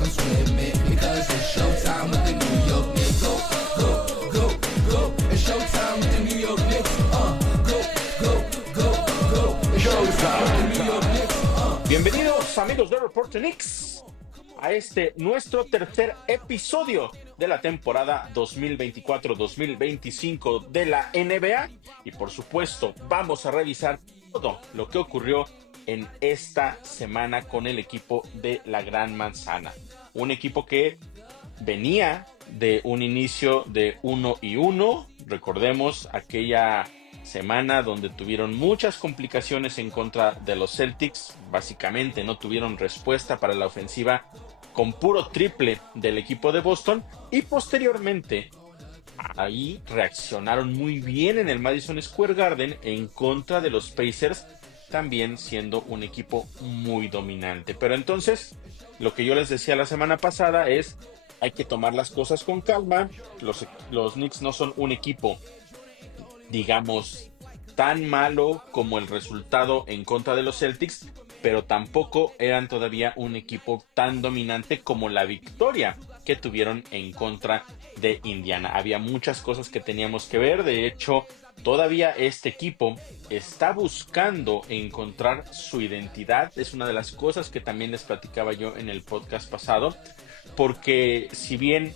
I'm swimming because it's showtime with the New York Knicks. Go, go, go, go. It's showtime with the New York Knicks. Go, go, go, go. It's showtime with the New York Knicks. Bienvenidos amigos de Reporte Knicks a este nuestro tercer episodio de la temporada 2024-2025 de la NBA y por supuesto vamos a revisar todo lo que ocurrió en esta semana con el equipo de la Gran Manzana, un equipo que venía de un inicio de 1-1, recordemos aquella semana donde tuvieron muchas complicaciones en contra de los Celtics, básicamente no tuvieron respuesta para la ofensiva con puro triple del equipo de Boston y posteriormente ahí reaccionaron muy bien en el Madison Square Garden en contra de los Pacers, también siendo un equipo muy dominante. Pero entonces, lo que yo les decía la semana pasada es, hay que tomar las cosas con calma, los Knicks no son un equipo digamos, tan malo como el resultado en contra de los Celtics, pero tampoco eran todavía un equipo tan dominante como la victoria que tuvieron en contra de Indiana. Había muchas cosas que teníamos que ver, de hecho, todavía este equipo está buscando encontrar su identidad, es una de las cosas que también les platicaba yo en el podcast pasado, porque si bien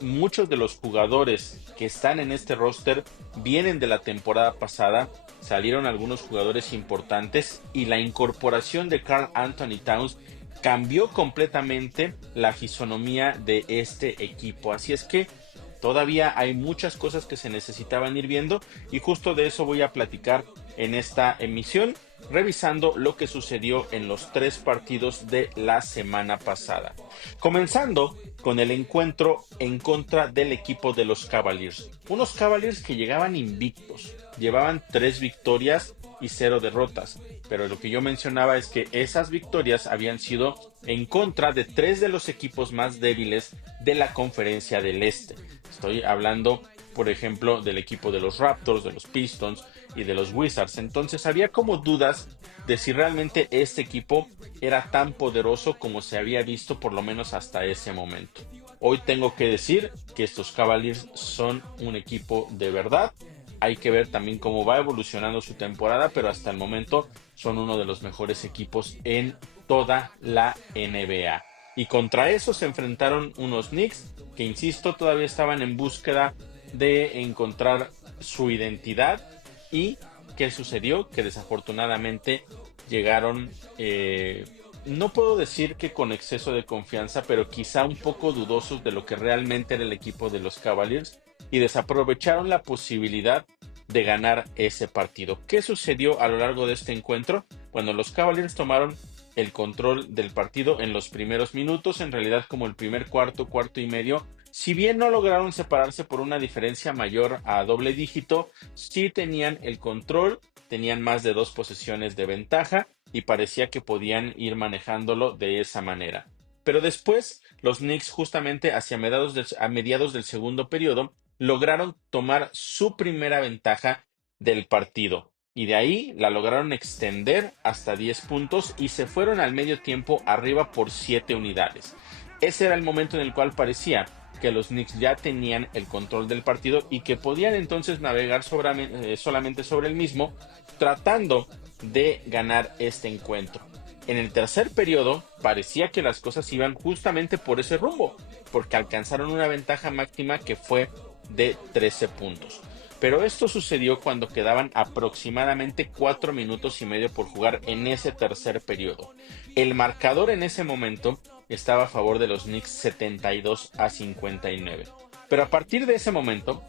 muchos de los jugadores que están en este roster vienen de la temporada pasada, salieron algunos jugadores importantes y la incorporación de Karl Anthony Towns cambió completamente la fisonomía de este equipo. Así es que todavía hay muchas cosas que se necesitaban ir viendo y justo de eso voy a platicar en esta emisión, revisando lo que sucedió en los 3 partidos de la semana pasada. Comenzando con el encuentro en contra del equipo de los Cavaliers. Unos Cavaliers que llegaban invictos, llevaban 3 victorias y 0 derrotas. Pero lo que yo mencionaba es que esas victorias habían sido en contra de 3 de los equipos más débiles de la Conferencia del Este. Estoy hablando, por ejemplo, del equipo de los Raptors, de los Pistons y de los Wizards. Entonces había como dudas de si realmente este equipo era tan poderoso como se había visto por lo menos hasta ese momento. Hoy tengo que decir que estos Cavaliers son un equipo de verdad. Hay que ver también cómo va evolucionando su temporada, pero hasta el momento son uno de los mejores equipos en toda la NBA. Y contra eso se enfrentaron unos Knicks que, insisto, todavía estaban en búsqueda de encontrar su identidad. ¿Y qué sucedió? Que desafortunadamente llegaron, no puedo decir que con exceso de confianza, pero quizá un poco dudosos de lo que realmente era el equipo de los Cavaliers y desaprovecharon la posibilidad de ganar ese partido. ¿Qué sucedió a lo largo de este encuentro? Bueno, los Cavaliers tomaron el control del partido en los primeros minutos, en realidad como el primer cuarto, cuarto y medio. Si bien no lograron separarse por una diferencia mayor a doble dígito, sí tenían el control, tenían más de 2 posesiones de ventaja y parecía que podían ir manejándolo de esa manera. Pero después, los Knicks justamente a mediados del segundo periodo lograron tomar su primera ventaja del partido. Y de ahí la lograron extender hasta 10 puntos y se fueron al medio tiempo arriba por 7 unidades. Ese era el momento en el cual parecía que los Knicks ya tenían el control del partido y que podían entonces navegar solamente sobre el mismo, tratando de ganar este encuentro. En el tercer periodo parecía que las cosas iban justamente por ese rumbo, porque alcanzaron una ventaja máxima que fue de 13 puntos. Pero esto sucedió cuando quedaban aproximadamente 4 minutos y medio por jugar en ese tercer periodo. El marcador en ese momento estaba a favor de los Knicks 72-59. Pero a partir de ese momento,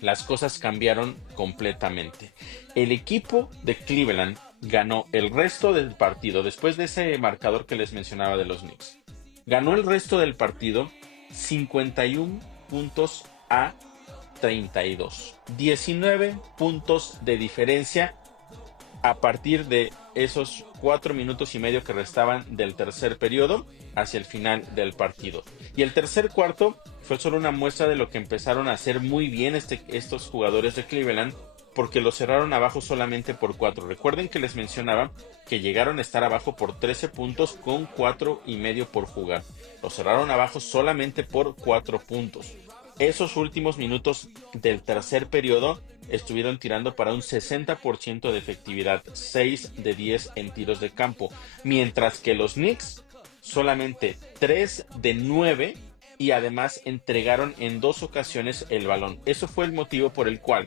las cosas cambiaron completamente. El equipo de Cleveland ganó el resto del partido, después de ese marcador que les mencionaba de los Knicks. Ganó el resto del partido 51 puntos a 32. 19 puntos de diferencia a partir de esos 4 minutos y medio que restaban del tercer periodo hacia el final del partido. Y el tercer cuarto fue solo una muestra de lo que empezaron a hacer muy bien estos jugadores de Cleveland, porque lo cerraron abajo solamente por 4. Recuerden que les mencionaba que llegaron a estar abajo por 13 puntos con 4.5 por jugar. Lo cerraron abajo solamente por 4 puntos. Esos últimos minutos del tercer periodo estuvieron tirando para un 60% de efectividad, 6 de 10 en tiros de campo, mientras que los Knicks solamente 3 de 9 y además entregaron en 2 ocasiones el balón. Eso fue el motivo por el cual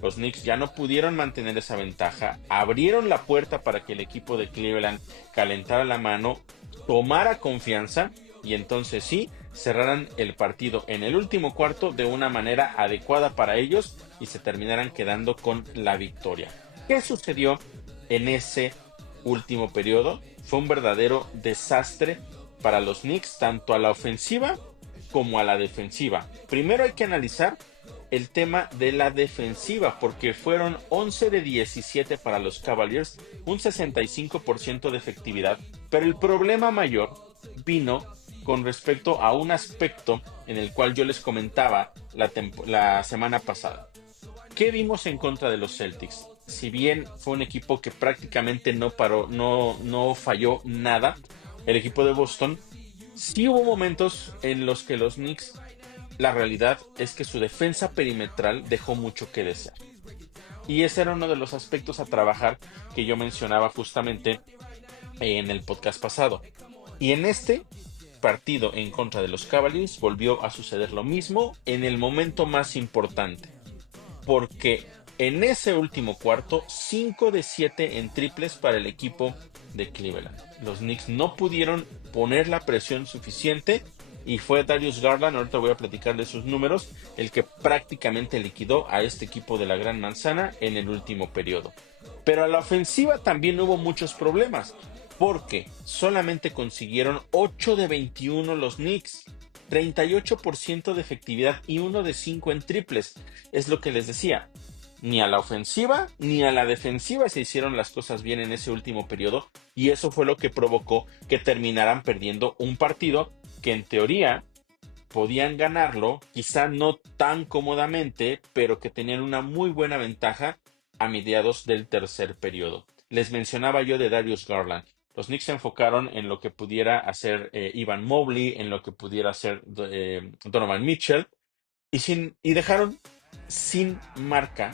los Knicks ya no pudieron mantener esa ventaja, abrieron la puerta para que el equipo de Cleveland calentara la mano, tomara confianza y entonces sí, cerraran el partido en el último cuarto de una manera adecuada para ellos y se terminaran quedando con la victoria. ¿Qué sucedió en ese último periodo? Fue un verdadero desastre para los Knicks, tanto a la ofensiva como a la defensiva. Primero hay que analizar el tema de la defensiva, porque fueron 11 de 17 para los Cavaliers, un 65% de efectividad, pero el problema mayor vino con respecto a un aspecto en el cual yo les comentaba la semana pasada. ¿Qué vimos en contra de los Celtics? Si bien fue un equipo que prácticamente no paró, no falló nada, el equipo de Boston sí hubo momentos en los que los Knicks, la realidad es que su defensa perimetral dejó mucho que desear. Y ese era uno de los aspectos a trabajar que yo mencionaba justamente en el podcast pasado. Y en este partido en contra de los Cavaliers volvió a suceder lo mismo en el momento más importante. Porque en ese último cuarto, 5 de 7 en triples para el equipo de Cleveland. Los Knicks no pudieron poner la presión suficiente y fue Darius Garland, ahorita voy a platicar de sus números, el que prácticamente liquidó a este equipo de la Gran Manzana en el último periodo. Pero a la ofensiva también hubo muchos problemas, porque solamente consiguieron 8 de 21 los Knicks, 38% de efectividad y 1 de 5 en triples. Es lo que les decía, ni a la ofensiva ni a la defensiva se hicieron las cosas bien en ese último periodo, y eso fue lo que provocó que terminaran perdiendo un partido que en teoría podían ganarlo, quizá no tan cómodamente, pero que tenían una muy buena ventaja a mediados del tercer periodo. Les mencionaba yo de Darius Garland. Los Knicks se enfocaron en lo que pudiera hacer Evan Mobley, en lo que pudiera hacer Donovan Mitchell, y dejaron sin marca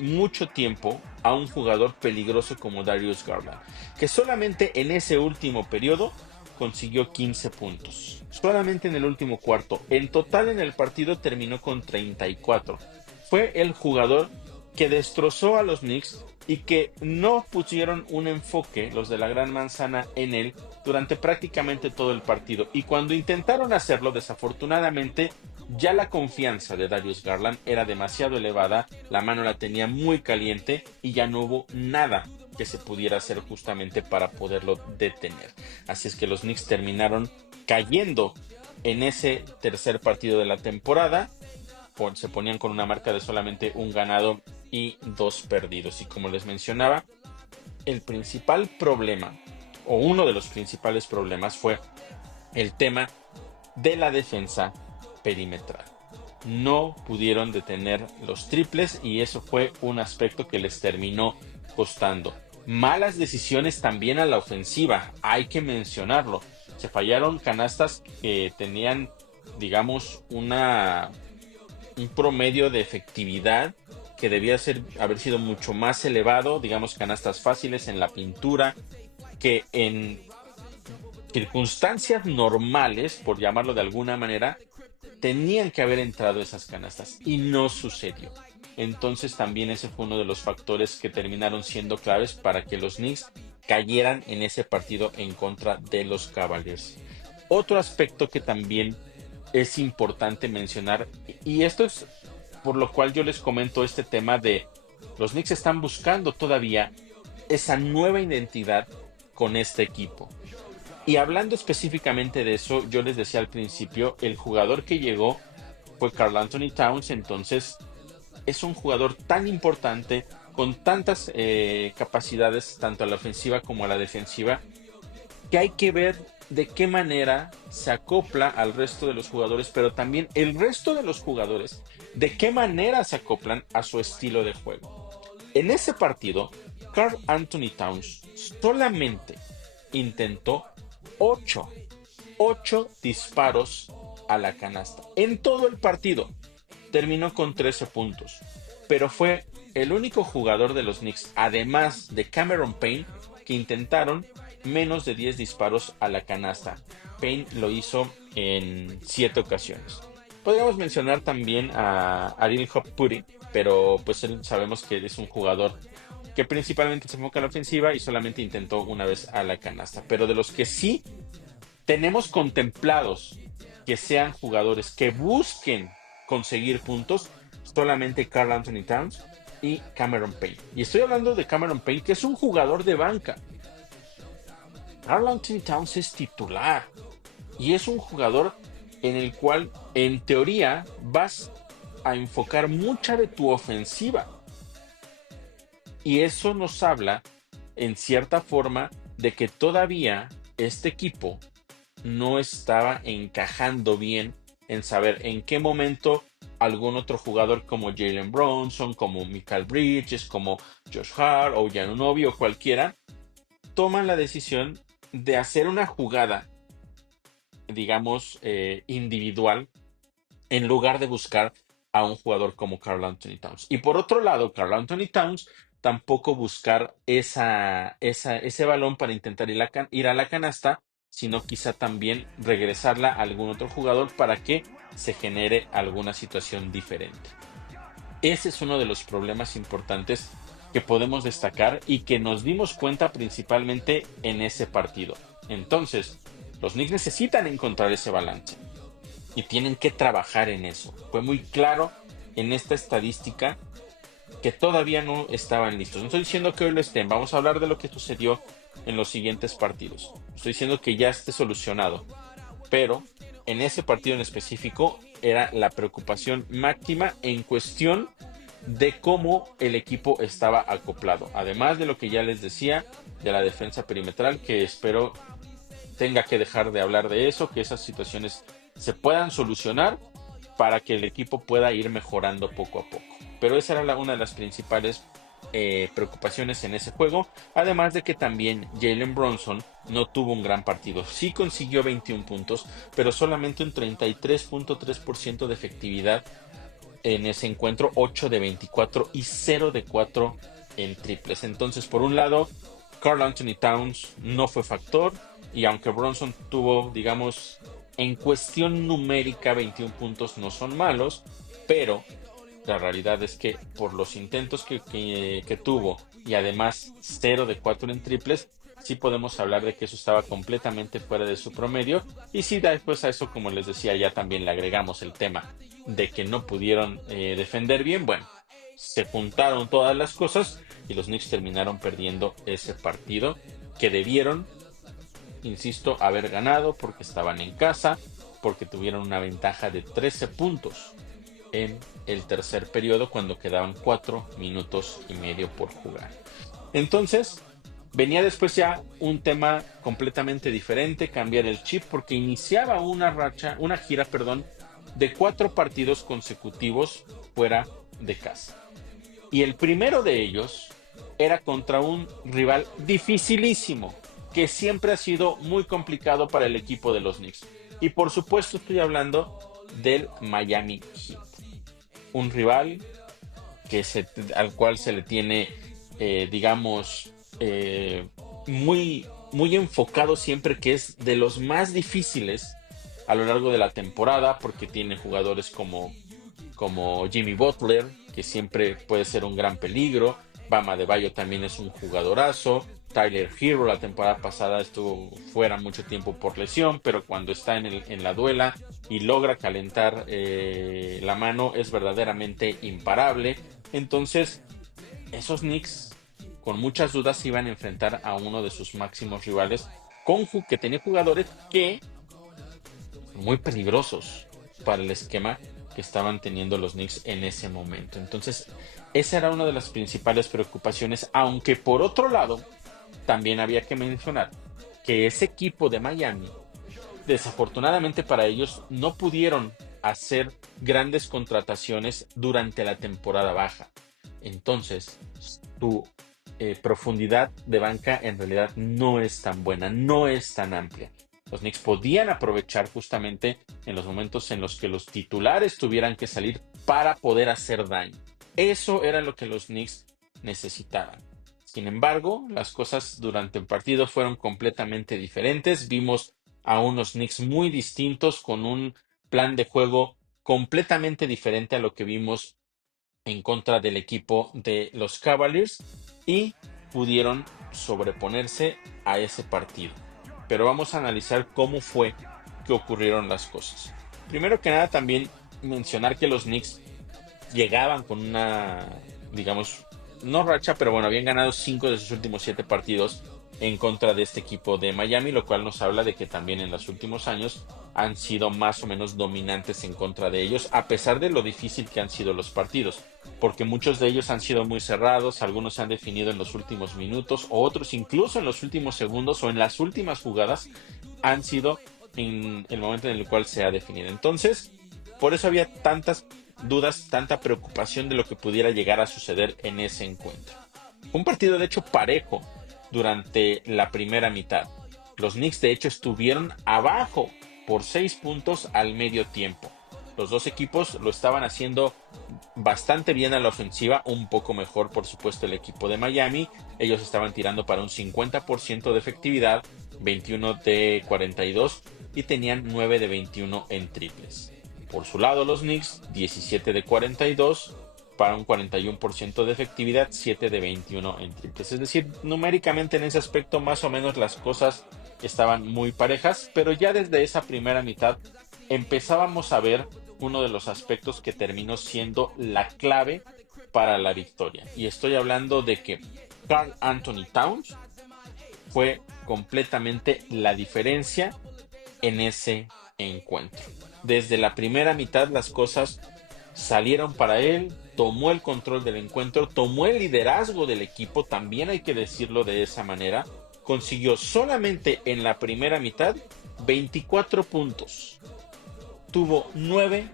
mucho tiempo a un jugador peligroso como Darius Garland, que solamente en ese último periodo consiguió 15 puntos. Solamente en el último cuarto. En total en el partido terminó con 34. Fue el jugador que destrozó a los Knicks y que no pusieron un enfoque, los de la Gran Manzana, en él durante prácticamente todo el partido. Y cuando intentaron hacerlo, desafortunadamente, ya la confianza de Darius Garland era demasiado elevada, la mano la tenía muy caliente y ya no hubo nada que se pudiera hacer justamente para poderlo detener. Así es que los Knicks terminaron cayendo en ese tercer partido de la temporada. Se ponían con una marca de solamente un ganado y 2 perdidos. Y como les mencionaba, el principal problema, o uno de los principales problemas, fue el tema de la defensa perimetral. No pudieron detener los triples y eso fue un aspecto que les terminó costando. Malas decisiones también a la ofensiva, hay que mencionarlo. Se fallaron canastas que tenían, digamos, un promedio de efectividad que debía haber sido mucho más elevado, digamos, canastas fáciles en la pintura, que en circunstancias normales, por llamarlo de alguna manera, tenían que haber entrado esas canastas y no sucedió. Entonces también ese fue uno de los factores que terminaron siendo claves para que los Knicks cayeran en ese partido en contra de los Cavaliers. Otro aspecto que también es importante mencionar, y esto es por lo cual yo les comento este tema de los Knicks están buscando todavía esa nueva identidad con este equipo. Y hablando específicamente de eso, yo les decía al principio, el jugador que llegó fue Karl Anthony Towns. Entonces es un jugador tan importante, con tantas capacidades, tanto a la ofensiva como a la defensiva, que hay que ver de qué manera se acopla al resto de los jugadores, pero también el resto de los jugadores, de qué manera se acoplan a su estilo de juego. En ese partido, Karl Anthony Towns solamente intentó 8 disparos a la canasta. En todo el partido terminó con 13 puntos, pero fue el único jugador de los Knicks, además de Cameron Payne, que intentaron menos de 10 disparos a la canasta. Payne lo hizo en 7 ocasiones. Podríamos mencionar también a Ariel Hop-Putty, pero pues él sabemos que es un jugador que principalmente se enfoca en la ofensiva y solamente intentó una vez a la canasta. Pero de los que sí tenemos contemplados que sean jugadores que busquen conseguir puntos, solamente Karl Anthony Towns y Cameron Payne. Y estoy hablando de Cameron Payne, que es un jugador de banca. Karl Anthony Towns es titular y es un jugador en el cual, en teoría, vas a enfocar mucha de tu ofensiva. Y eso nos habla, en cierta forma, de que todavía este equipo no estaba encajando bien en saber en qué momento algún otro jugador como Jalen Brunson, como Mikal Bridges, como Josh Hart o Giannunoby o cualquiera, toman la decisión de hacer una jugada, digamos, individual, en lugar de buscar a un jugador como Karl Anthony Towns. Y por otro lado, Karl Anthony Towns tampoco buscar ese balón para intentar ir a la canasta, sino quizá también regresarla a algún otro jugador para que se genere alguna situación diferente. Ese es uno de los problemas importantes que podemos destacar y que nos dimos cuenta principalmente en ese partido. Entonces, los Knicks necesitan encontrar ese balance y tienen que trabajar en eso. Fue muy claro en esta estadística que todavía no estaban listos. No estoy diciendo que hoy lo estén, vamos a hablar de lo que sucedió en los siguientes partidos. Estoy diciendo que ya esté solucionado, pero en ese partido en específico era la preocupación máxima en cuestión de cómo el equipo estaba acoplado. Además de lo que ya les decía de la defensa perimetral, que espero tenga que dejar de hablar de eso, que esas situaciones se puedan solucionar para que el equipo pueda ir mejorando poco a poco. Pero esa era una de las principales preocupaciones en ese juego, además de que también Jalen Brunson no tuvo un gran partido. Sí consiguió 21 puntos, pero solamente un 33.3% de efectividad en ese encuentro, 8 de 24 y 0 de 4 en triples. Entonces, por un lado, Karl Anthony Towns no fue factor, y aunque Brunson tuvo, digamos, en cuestión numérica 21 puntos, no son malos, pero la realidad es que por los intentos que tuvo y además 0 de 4 en triples, sí podemos hablar de que eso estaba completamente fuera de su promedio. Y si después a eso, como les decía, ya también le agregamos el tema de que no pudieron defender bien, bueno, se juntaron todas las cosas y los Knicks terminaron perdiendo ese partido que debieron, insisto, haber ganado porque estaban en casa, porque tuvieron una ventaja de 13 puntos en el tercer periodo cuando quedaban 4 minutos y medio por jugar. Entonces, venía después ya un tema completamente diferente, cambiar el chip, porque iniciaba una gira, de 4 partidos consecutivos fuera de casa. Y el primero de ellos era contra un rival dificilísimo, que siempre ha sido muy complicado para el equipo de los Knicks. Y por supuesto estoy hablando del Miami Heat. Un rival al cual se le tiene, muy, muy enfocado siempre, que es de los más difíciles a lo largo de la temporada, porque tiene jugadores como Jimmy Butler, que siempre puede ser un gran peligro. Bam Adebayo también es un jugadorazo. Tyler Herro la temporada pasada estuvo fuera mucho tiempo por lesión, pero cuando está en la duela y logra calentar la mano es verdaderamente imparable. Entonces, esos Knicks con muchas dudas iban a enfrentar a uno de sus máximos rivales, que tenía jugadores que muy peligrosos para el esquema que estaban teniendo los Knicks en ese momento. Entonces, esa era una de las principales preocupaciones, aunque por otro lado también había que mencionar que ese equipo de Miami, desafortunadamente para ellos, no pudieron hacer grandes contrataciones durante la temporada baja. Entonces, su profundidad de banca en realidad no es tan buena, no es tan amplia. Los Knicks podían aprovechar justamente en los momentos en los que los titulares tuvieran que salir para poder hacer daño. Eso era lo que los Knicks necesitaban. Sin embargo, las cosas durante el partido fueron completamente diferentes. Vimos a unos Knicks muy distintos con un plan de juego completamente diferente a lo que vimos en contra del equipo de los Cavaliers y pudieron sobreponerse a ese partido. Pero vamos a analizar cómo fue que ocurrieron las cosas. Primero que nada, también mencionar que los Knicks llegaban con una, digamos, no racha, pero bueno, habían ganado 5 de sus últimos 7 partidos en contra de este equipo de Miami, lo cual nos habla de que también en los últimos años han sido más o menos dominantes en contra de ellos, a pesar de lo difícil que han sido los partidos, porque muchos de ellos han sido muy cerrados, algunos se han definido en los últimos minutos, o otros incluso en los últimos segundos o en las últimas jugadas han sido en el momento en el cual se ha definido. Entonces, por eso había tantas dudas, tanta preocupación de lo que pudiera llegar a suceder en ese encuentro. Un partido de hecho parejo durante la primera mitad. Los Knicks de hecho estuvieron abajo por 6 puntos al medio tiempo. Los dos equipos lo estaban haciendo bastante bien a la ofensiva, un poco mejor por supuesto el equipo de Miami. Ellos estaban tirando para un 50% de efectividad, 21 de 42 y tenían 9 de 21 en triples. Por su lado los Knicks, 17 de 42 para un 41% de efectividad, 7 de 21 en triples. Es decir, numéricamente en ese aspecto más o menos las cosas estaban muy parejas, pero ya desde esa primera mitad empezábamos a ver uno de los aspectos que terminó siendo la clave para la victoria. Y estoy hablando de que Karl Anthony Towns fue completamente la diferencia en ese encuentro. Desde la primera mitad las cosas salieron para él, tomó el control del encuentro, tomó el liderazgo del equipo, también hay que decirlo de esa manera. Consiguió solamente en la primera mitad 24 puntos. Tuvo 9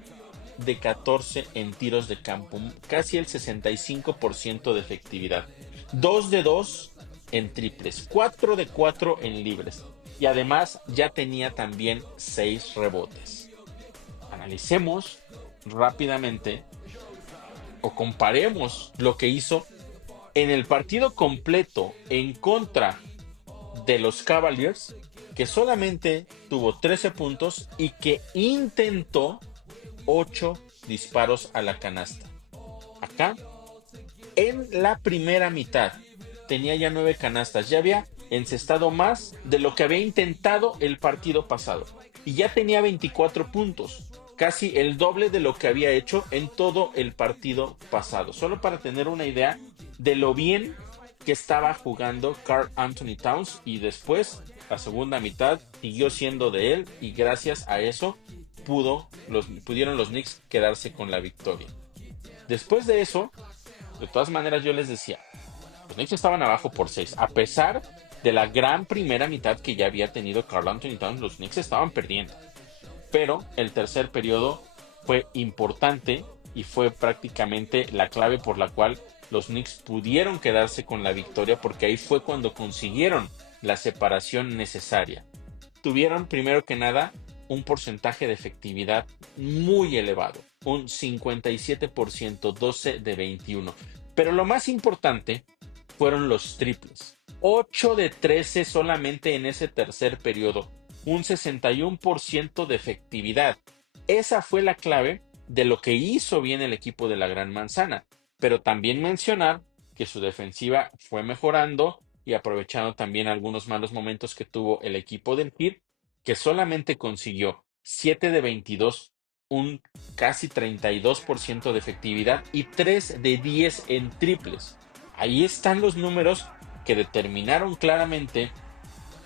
de 14 en tiros de campo, casi el 65% de efectividad. 2 de 2 en triples, 4 de 4 en libres. Y además ya tenía también 6 rebotes. Analicemos rápidamente o comparemos lo que hizo en el partido completo en contra de los Cavaliers, que solamente tuvo 13 puntos y que intentó 8 disparos a la canasta. Acá, en la primera mitad, tenía ya 9 canastas, ya había encestado más de lo que había intentado el partido pasado y ya tenía 24 puntos, casi el doble de lo que había hecho en todo el partido pasado. Solo para tener una idea de lo bien que estaba jugando Karl Anthony Towns, y después la segunda mitad siguió siendo de él y gracias a eso pudieron los Knicks quedarse con la victoria. Después de eso, de todas maneras yo les decía, los Knicks estaban abajo por 6, a pesar de la gran primera mitad que ya había tenido Karl Anthony Towns, los Knicks estaban perdiendo. Pero el tercer periodo fue importante y fue prácticamente la clave por la cual los Knicks pudieron quedarse con la victoria, porque ahí fue cuando consiguieron la separación necesaria. Tuvieron primero que nada un porcentaje de efectividad muy elevado, un 57%, 12 de 21. Pero lo más importante fueron los triples. 8 de 13 solamente en ese tercer periodo, un 61% de efectividad. Esa fue la clave de lo que hizo bien el equipo de la Gran Manzana. Pero también mencionar que su defensiva fue mejorando y aprovechando también algunos malos momentos que tuvo el equipo del Heat, que solamente consiguió 7 de 22, un casi 32% de efectividad y 3 de 10 en triples. Ahí están los números que determinaron claramente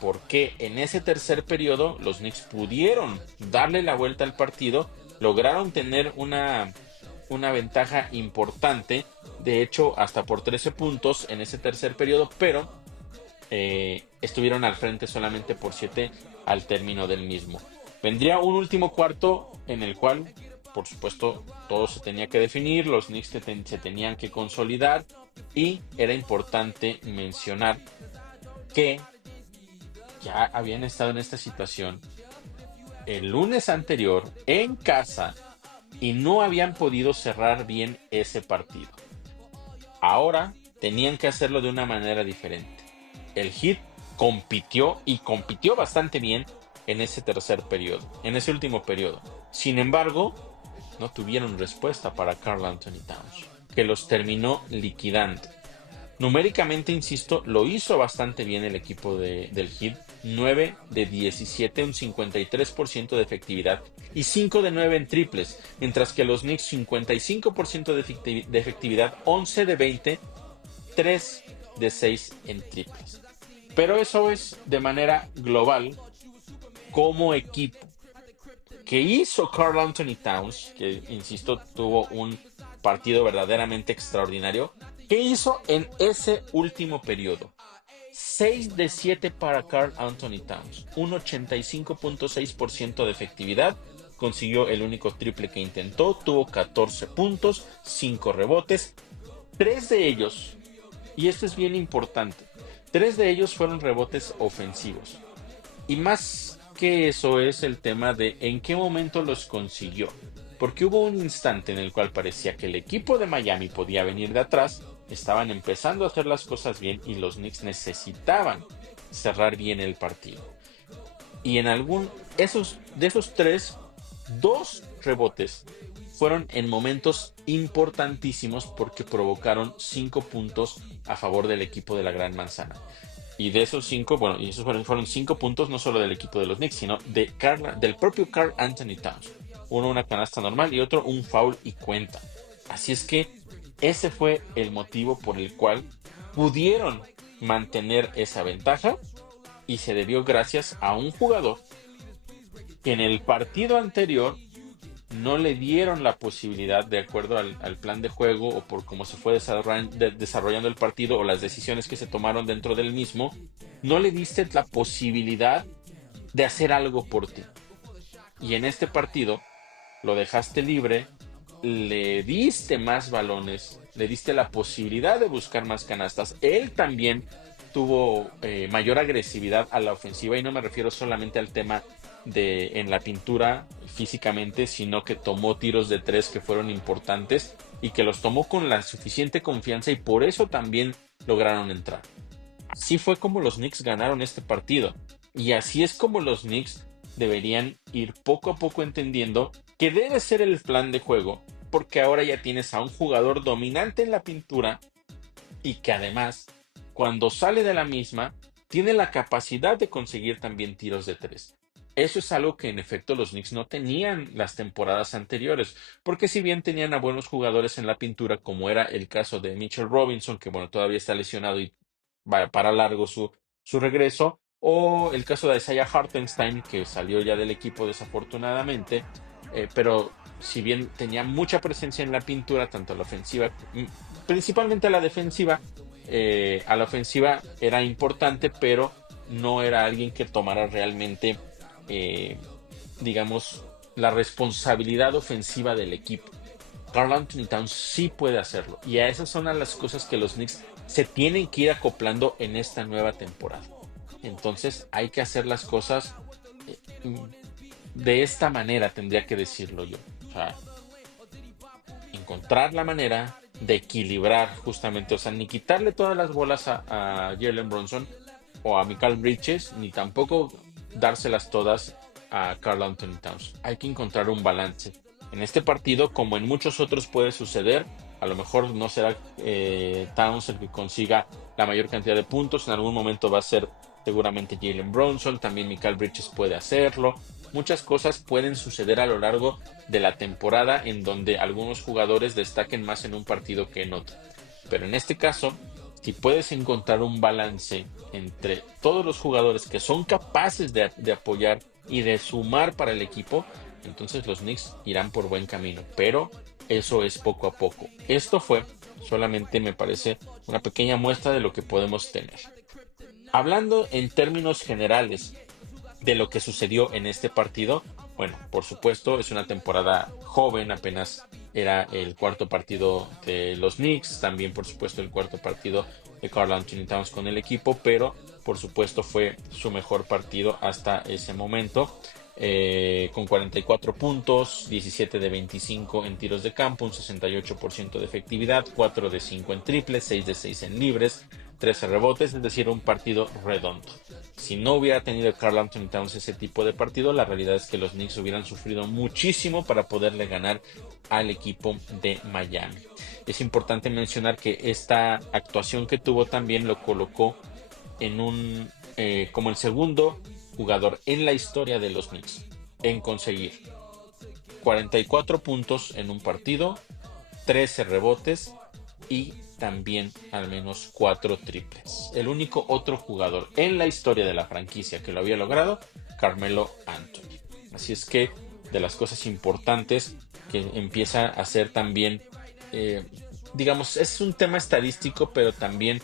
por qué en ese tercer periodo los Knicks pudieron darle la vuelta al partido, lograron tener una ventaja importante, de hecho hasta por 13 puntos en ese tercer periodo, pero estuvieron al frente solamente por 7 al término del mismo. Vendría un último cuarto en el cual por supuesto, todo se tenía que definir, los Knicks se tenían que consolidar y era importante mencionar que ya habían estado en esta situación el lunes anterior en casa y no habían podido cerrar bien ese partido. Ahora tenían que hacerlo de una manera diferente. El Heat compitió y compitió bastante bien en ese tercer periodo, en ese último periodo. Sin embargo, no tuvieron respuesta para Karl Anthony Towns, que los terminó liquidando. Numéricamente, insisto, lo hizo bastante bien el equipo del Heat. 9 de 17, un 53% de efectividad y 5 de 9 en triples, mientras que los Knicks 55% de efectividad, 11 de 20, 3 de 6 en triples. Pero eso es de manera global como equipo. Que hizo Karl Anthony Towns, que insisto tuvo un partido verdaderamente extraordinario. ¿Qué hizo en ese último periodo? 6 de 7 para Karl Anthony Towns, un 85.6% de efectividad, consiguió el único triple que intentó, tuvo 14 puntos, 5 rebotes, 3 de ellos, y esto es bien importante, 3 de ellos fueron rebotes ofensivos. Y más que eso es el tema de en qué momento los consiguió, porque hubo un instante en el cual parecía que el equipo de Miami podía venir de atrás. Estaban empezando a hacer las cosas bien y los Knicks necesitaban cerrar bien el partido. Y en de esos 3, 2 rebotes fueron en momentos importantísimos porque provocaron 5 puntos a favor del equipo de la Gran Manzana. Y de esos 5, bueno, y esos fueron 5 puntos no solo del equipo de los Knicks, sino del propio Karl Anthony Towns. Uno una canasta normal y otro un foul y cuenta. Así es que ese fue el motivo por el cual pudieron mantener esa ventaja y se debió gracias a un jugador que en el partido anterior no le dieron la posibilidad, de acuerdo al plan de juego o por cómo se fue desarrollando el partido o las decisiones que se tomaron dentro del mismo, no le diste la posibilidad de hacer algo por ti. Y en este partido lo dejaste libre, le diste más balones, le diste la posibilidad de buscar más canastas. Él también tuvo mayor agresividad a la ofensiva y no me refiero solamente al tema de en la pintura físicamente, sino que tomó tiros de 3 que fueron importantes y que los tomó con la suficiente confianza y por eso también lograron entrar. Así fue como los Knicks ganaron este partido y así es como los Knicks deberían ir poco a poco entendiendo que debe ser el plan de juego, porque ahora ya tienes a un jugador dominante en la pintura y que además, cuando sale de la misma, tiene la capacidad de conseguir también tiros de 3. Eso es algo que en efecto los Knicks no tenían las temporadas anteriores, porque si bien tenían a buenos jugadores en la pintura, como era el caso de Mitchell Robinson, que bueno, todavía está lesionado y va para largo su regreso, o el caso de Isaiah Hartenstein, que salió ya del equipo desafortunadamente, pero si bien tenía mucha presencia en la pintura, tanto a la ofensiva, principalmente a la defensiva, a la ofensiva era importante, pero no era alguien que tomara realmente, digamos, la responsabilidad ofensiva del equipo. Karl Anthony Towns sí puede hacerlo, y a esas son las cosas que los Knicks se tienen que ir acoplando en esta nueva temporada. Entonces hay que hacer las cosas de esta manera, tendría que decirlo yo. O sea, encontrar la manera de equilibrar justamente, o sea, ni quitarle todas las bolas a Jalen Brunson o a Mikal Bridges, ni tampoco dárselas todas a Karl Anthony Towns. Hay que encontrar un balance. En este partido, como en muchos otros puede suceder, a lo mejor no será Towns el que consiga la mayor cantidad de puntos, en algún momento va a ser seguramente Jalen Brunson, también Mikal Bridges puede hacerlo. Muchas cosas pueden suceder a lo largo de la temporada en donde algunos jugadores destaquen más en un partido que en otro. Pero en este caso, si puedes encontrar un balance entre todos los jugadores que son capaces de apoyar y de sumar para el equipo, entonces los Knicks irán por buen camino. Pero eso es poco a poco. Esto fue solamente, me parece, una pequeña muestra de lo que podemos tener. Hablando en términos generales de lo que sucedió en este partido, Bueno, por supuesto, es una temporada joven, apenas era el cuarto partido de los Knicks, también por supuesto el cuarto partido de Karl Anthony Towns con el equipo, pero por supuesto fue su mejor partido hasta ese momento, con 44 puntos, 17 de 25 en tiros de campo, un 68% de efectividad, 4 de 5 en triples, 6 de 6 en libres, 13 rebotes, es decir, un partido redondo. Si no hubiera tenido Karl Anthony Towns ese tipo de partido, la realidad es que los Knicks hubieran sufrido muchísimo para poderle ganar al equipo de Miami. Es importante mencionar que esta actuación que tuvo también lo colocó en como el segundo jugador en la historia de los Knicks en conseguir 44 puntos en un partido, 13 rebotes y también al menos 4 triples. El único otro jugador en la historia de la franquicia que lo había logrado, Carmelo Anthony. Así es que de las cosas importantes que empieza a ser también, digamos, es un tema estadístico, pero también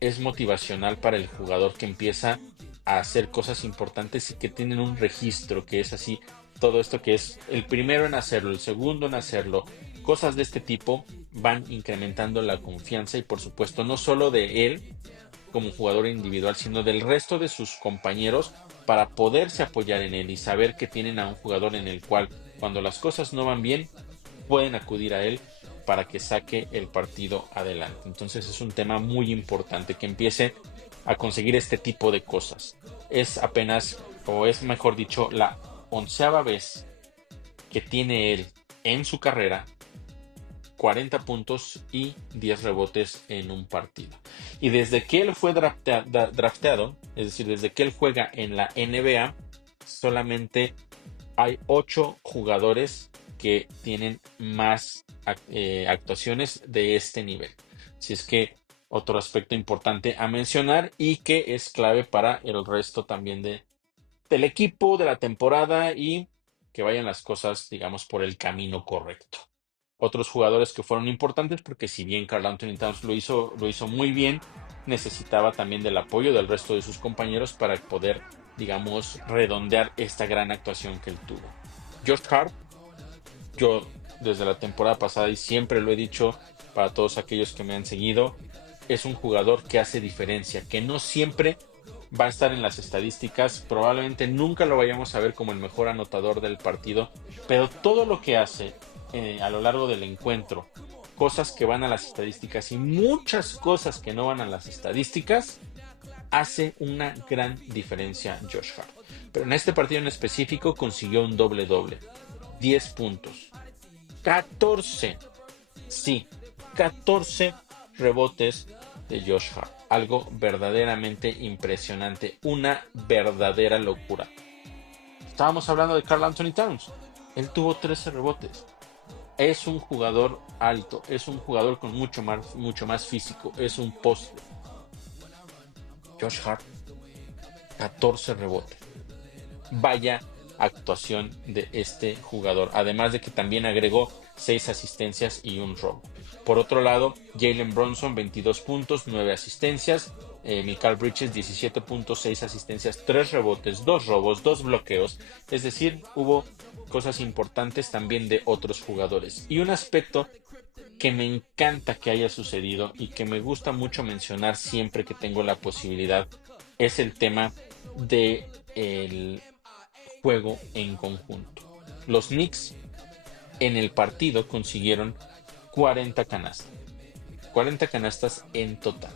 es motivacional para el jugador que empieza a hacer cosas importantes y que tienen un registro, que es así, todo esto que es el primero en hacerlo, el segundo en hacerlo, cosas de este tipo van incrementando la confianza y por supuesto no solo de él como jugador individual, sino del resto de sus compañeros para poderse apoyar en él y saber que tienen a un jugador en el cual cuando las cosas no van bien pueden acudir a él para que saque el partido adelante. Entonces es un tema muy importante que empiece a conseguir este tipo de cosas. Es apenas, o es mejor dicho, la 11ª vez que tiene él en su carrera 40 puntos y 10 rebotes en un partido. Y desde que él fue drafteado, es decir, desde que él juega en la NBA, solamente hay 8 jugadores que tienen más actuaciones de este nivel. Así es que otro aspecto importante a mencionar y que es clave para el resto también del equipo, de la temporada y que vayan las cosas, digamos, por el camino correcto. Otros jugadores que fueron importantes, porque si bien Karl Anthony Towns lo hizo muy bien, necesitaba también del apoyo del resto de sus compañeros para poder, digamos, redondear esta gran actuación que él tuvo. Josh Hart, yo desde la temporada pasada y siempre lo he dicho para todos aquellos que me han seguido, es un jugador que hace diferencia, que no siempre va a estar en las estadísticas, probablemente nunca lo vayamos a ver como el mejor anotador del partido, pero todo lo que hace a lo largo del encuentro, cosas que van a las estadísticas y muchas cosas que no van a las estadísticas, hace una gran diferencia Josh Hart. Pero en este partido en específico consiguió un doble-doble, 10 puntos, 14 rebotes de Josh Hart, algo verdaderamente impresionante, una verdadera locura. Estábamos hablando de Karl Anthony Towns, él tuvo 13 rebotes. Es un jugador alto, es un jugador con mucho más físico, es un poste. Josh Hart, 14 rebotes. Vaya actuación de este jugador, además de que también agregó 6 asistencias y un robo. Por otro lado, Jalen Brunson, 22 puntos, 9 asistencias. Mikal Bridges, 17 puntos, 6 asistencias, 3 rebotes, 2 robos, 2 bloqueos. Es decir, hubo cosas importantes también de otros jugadores. Y un aspecto que me encanta que haya sucedido y que me gusta mucho mencionar siempre que tengo la posibilidad es el tema del juego en conjunto. Los Knicks en el partido consiguieron 40 canastas. 40 canastas en total.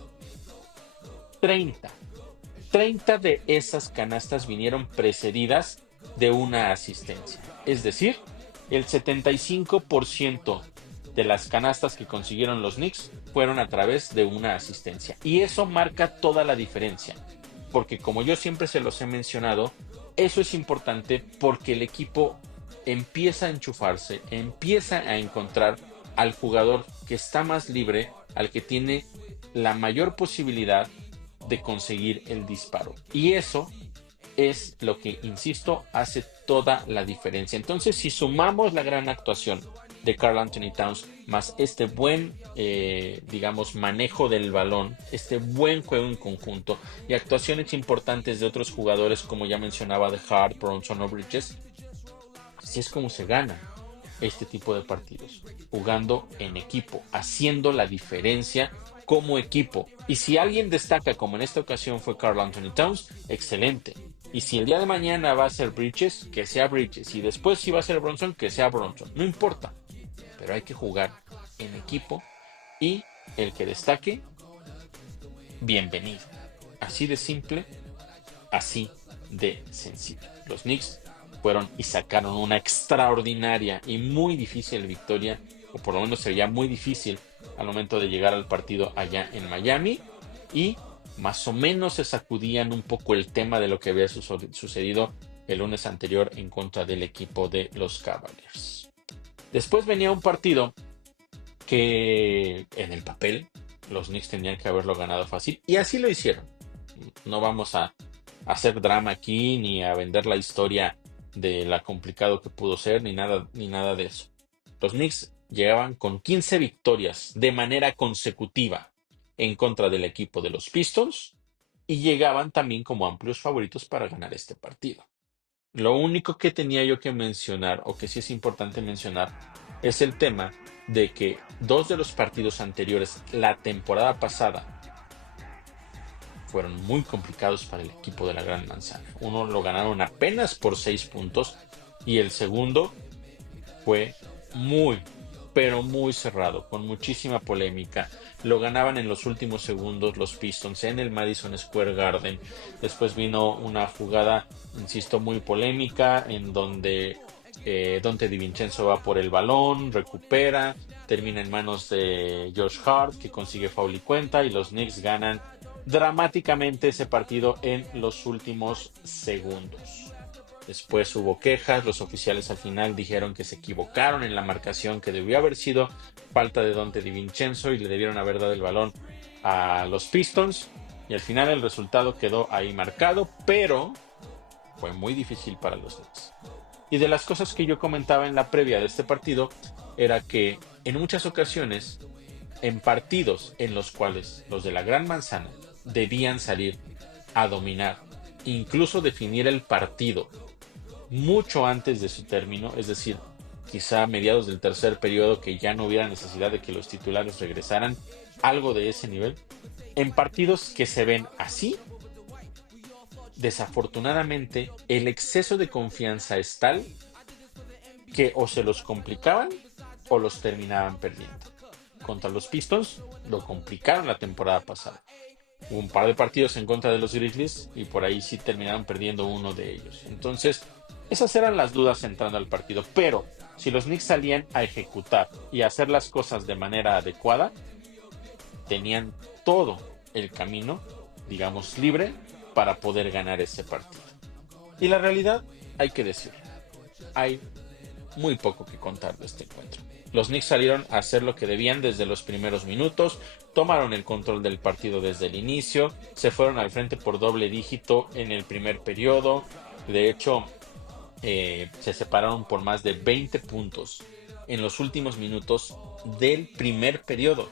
30 de esas canastas vinieron precedidas de una asistencia. Es decir, el 75% de las canastas que consiguieron los Knicks fueron a través de una asistencia. Y eso marca toda la diferencia. Porque como yo siempre se los he mencionado, eso es importante porque el equipo empieza a enchufarse, empieza a encontrar al jugador que está más libre, al que tiene la mayor posibilidad de conseguir el disparo. Y eso es lo que, insisto, hace toda la diferencia. Entonces, si sumamos la gran actuación de Karl Anthony Towns más este buen, digamos, manejo del balón, este buen juego en conjunto y actuaciones importantes de otros jugadores, como ya mencionaba, de Hart, Brunson o Bridges, Así es como se gana este tipo de partidos, jugando en equipo, haciendo la diferencia como equipo. Y si alguien destaca, como en esta ocasión fue Karl Anthony Towns, excelente. Y si el día de mañana va a ser Bridges, que sea Bridges. Y después si va a ser Bronson, que sea Bronson. No importa, pero hay que jugar en equipo y el que destaque, bienvenido. Así de simple, así de sencillo. Los Knicks fueron y sacaron una extraordinaria y muy difícil victoria, o por lo menos sería muy difícil al momento de llegar al partido allá en Miami, y más o menos se sacudían un poco el tema de lo que había sucedido el lunes anterior en contra del equipo de los Cavaliers. Después venía un partido que en el papel los Knicks tenían que haberlo ganado fácil, y así lo hicieron. No vamos a hacer drama aquí ni a vender la historia de lo complicado que pudo ser, ni nada de eso. Los Knicks llegaban con 15 victorias de manera consecutiva en contra del equipo de los Pistons y llegaban también como amplios favoritos para ganar este partido. Lo único que tenía yo que mencionar, o que sí es importante mencionar, es el tema de que dos de los partidos anteriores, la temporada pasada, fueron muy complicados para el equipo de la Gran Manzana. Uno lo ganaron apenas por 6 puntos y el segundo fue muy, pero muy cerrado, con muchísima polémica. Lo ganaban en los últimos segundos los Pistons en el Madison Square Garden. Después vino una jugada, insisto, muy polémica en donde Donte DiVincenzo va por el balón, recupera, termina en manos de Josh Hart, que consigue foul y cuenta, y los Knicks ganan dramáticamente ese partido en los últimos segundos. Después hubo quejas, los oficiales al final dijeron que se equivocaron en la marcación, que debió haber sido falta de Donte DiVincenzo y le debieron haber dado el balón a los Pistons, y al final el resultado quedó ahí marcado, pero fue muy difícil para los Knicks. Y de las cosas que yo comentaba en la previa de este partido era que en muchas ocasiones, en partidos en los cuales los de la Gran Manzana debían salir a dominar, incluso definir el partido mucho antes de su término, es decir, quizá a mediados del tercer periodo, que ya no hubiera necesidad de que los titulares regresaran, algo de ese nivel. En partidos que se ven así, desafortunadamente, el exceso de confianza es tal que o se los complicaban o los terminaban perdiendo. Contra los Pistons lo complicaron la temporada pasada. Hubo un par de partidos en contra de los Grizzlies y por ahí sí terminaron perdiendo uno de ellos. Entonces, esas eran las dudas entrando al partido. Pero si los Knicks salían a ejecutar y a hacer las cosas de manera adecuada, tenían todo el camino, digamos, libre para poder ganar ese partido. Y la realidad, hay que decir, hay muy poco que contar de este encuentro. Los Knicks salieron a hacer lo que debían desde los primeros minutos, tomaron el control del partido desde el inicio, se fueron al frente por doble dígito en el primer periodo. De hecho, se separaron por más de 20 puntos en los últimos minutos del primer periodo.